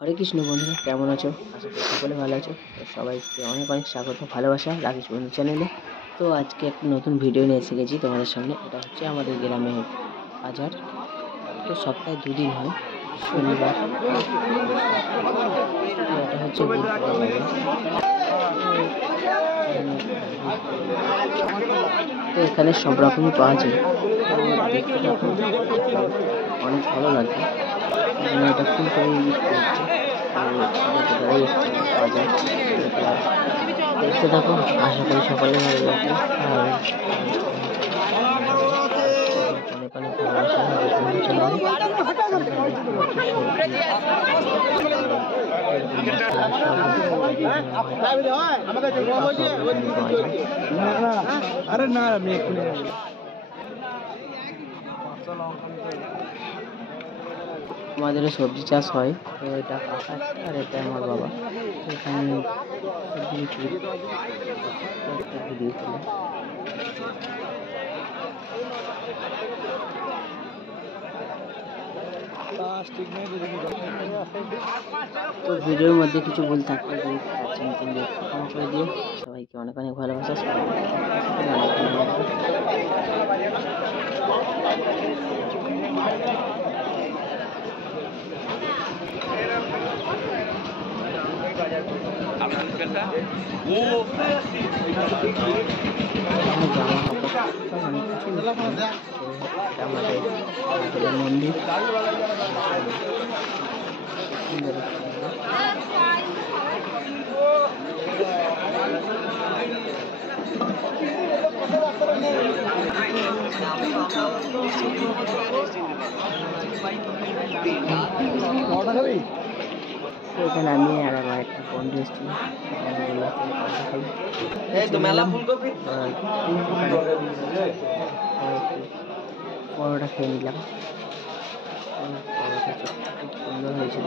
হরে কৃষ্ণ বন্ধুরা, কেমন আছো? আশা করি সকলে ভালো আছো। তো সবাইকে অনেক অনেক স্বাগত, ভালোবাসা রাকেশ বন্ধু চ্যানেলে। তো আজকে একটা নতুন ভিডিও নিয়ে এসে গেছি তোমাদের সামনে। এটা হচ্ছে আমাদের গ্রামের বাজার। তো সপ্তাহে দুদিন হয়, শনিবার আর বুধবার। তো এটা হচ্ছে বুধবার বাজার। তো এখানে সব রকমই পাওয়া যায়। তো দেখতে থাকো, অনেক ভালো লাগবে। এটা ফুলকপি বিক্রি হচ্ছে। তো গোটাটাই একটু বাজার। দেখতে থাকো, আশা করি সকলে ভালো লাগবে। আর অনেক অনেক ভালোবাসা বন্ধু চ্যানেলে। আরে না আমি এক্ষুনি আমাদেরও সবজি চাষ হয়। তো এটা কাকা আর এটা আমার বাবা। তো এখানে সবজি বিক্রি একটা ভিডিও ছিল। তো ভিডিওর মধ্যে কিছু ভুল থাকলে যদি তার জন্য তুমি একটু ক্ষমা করে দিও। সবাইকে অনেক অনেক ভালোবাসা। সবাইকে অনেক ভালো লাগবে। এখানে জামা কাপড় সব অনেক কিছু আমাদের মন্দির সুন্দর একটি তো এখানে আমি আর আমার একটা বন্ধু এসেছিল। পরোটা খেয়ে নিলাম। পরোটা খুব সুন্দর হয়েছিল।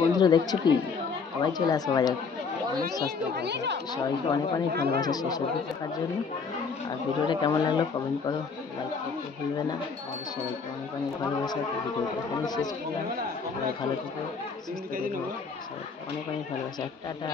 বন্ধুরা দেখছো কি, সবাই চলে আসো বাজার, অনেক সস্তা বাজার। সবাইকে অনেক অনেক ভালোবাসা শেষ অবধি থাকার জন্য। আর ভিডিওটা কেমন লাগলো কমেন্ট করো, লাইক করতে ভুলবে না। আমাদের সবাইকে অনেক অনেক ভালোবাসা। তো ভিডিওটা এখানেই শেষ করলাম। সবাই ভালো থেকো, সুস্থ থেকো। সবাইকে অনেক অনেক ভালোবাসা। টাটা।